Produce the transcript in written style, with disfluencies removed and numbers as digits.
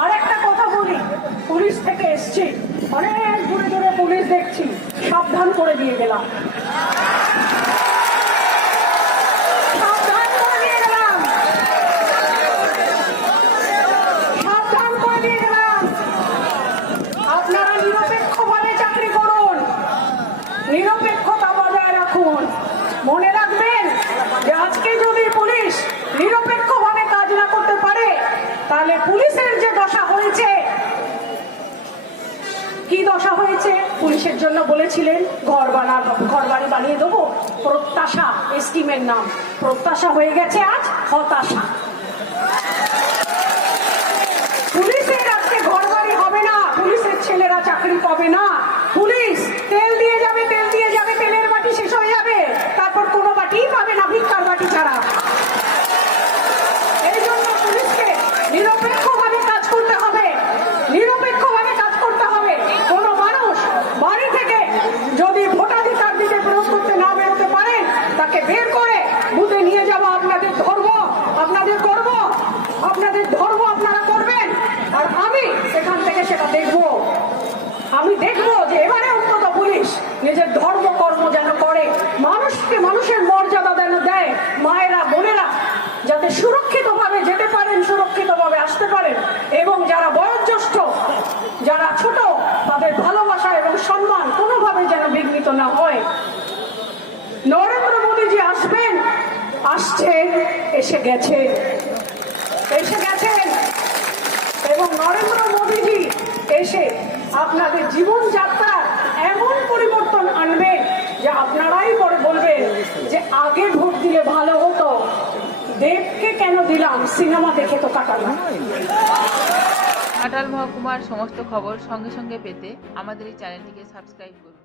আর একটা কথা বলি, পুলিশ থেকে এসছি, অনেক দূরে দূরে পুলিশ দেখছি, সাবধান করে দিয়ে গেলাম। আপনারা নিরপেক্ষভাবে চাকরি করুন, নিরপেক্ষতা বজায় রাখুন। মনে রাখবেন যে আজকে যদি পুলিশ নিরপেক্ষভাবে কাজ না করতে পারে, তাহলে পুলিশের যে দশা হয়েছে, কি দশা হয়েছে, পুলিশের জন্য বলেছিলেন ঘর বাড়ি বানিয়ে দেবো, প্রত্যাশা স্কিমের নাম, প্রত্যাশা হয়ে গেছে আজ হতাশা। পুলিশের আজকে ঘর বাড়ি হবে না, পুলিশের ছেলেরা চাকরি পাবে না। পুলিশ তেল দিয়ে যাবে, তেলের বাটি শেষ হয়ে যাবে, তারপর কোনো বাটিই পাবে না ভিক্ষার বাটি ছাড়া। এই জন্য পুলিশকে নিরপেক্ষভাবে কাজ করতে হবে, নিরপেক্ষভাবে কাজ করতে হবে। কোনো মানুষ বাড়ি থেকে যদি ভোটাধিকার দিতে প্রয়োগ করতে না বেরোতে পারেন, তাকে বের করে বুথে নিয়ে যাওয়া আপনাদের ধর্ম, আপনাদের গর্ব, আপনাদের ধর্ম আপনারা করবেন। আর আমি সেখান থেকে সেটা দেখবো, আমি দেখবো যে এবারে অন্তত পুলিশ নিজের ধর্ম কর্ম যেন করে, মানুষকে মানুষের মর্যাদা যেন দেয়। মায়েরা বোনেরা যাতে সুরক্ষিতভাবে যেতে পারেন, সুরক্ষিতভাবে আসতে পারেন, এবং যারা বয়োজ্যেষ্ঠ, যারা ছোট, তাদের ভালোবাসা এবং সম্মান কোনোভাবে যেন বিঘ্নিত না হয়। নরেন্দ্র মোদীজি আসবেন, আসছেন, এসে গেছেন এবং নরেন্দ্র মোদীজি এসে আপনাদের জীবনযাত্রার এমন পরিবর্তন আনবে যে আপনারাই পরে বলবেন যে আগে ভোট দিলে ভালো হতো, দেবকে কেন দিলাম, সিনেমা দেখে তো কাটালাম। ঘাটাল মহকুমার সমস্ত খবর সঙ্গে সঙ্গে পেতে আমাদের এই চ্যানেলটিকে সাবস্ক্রাইব করুন।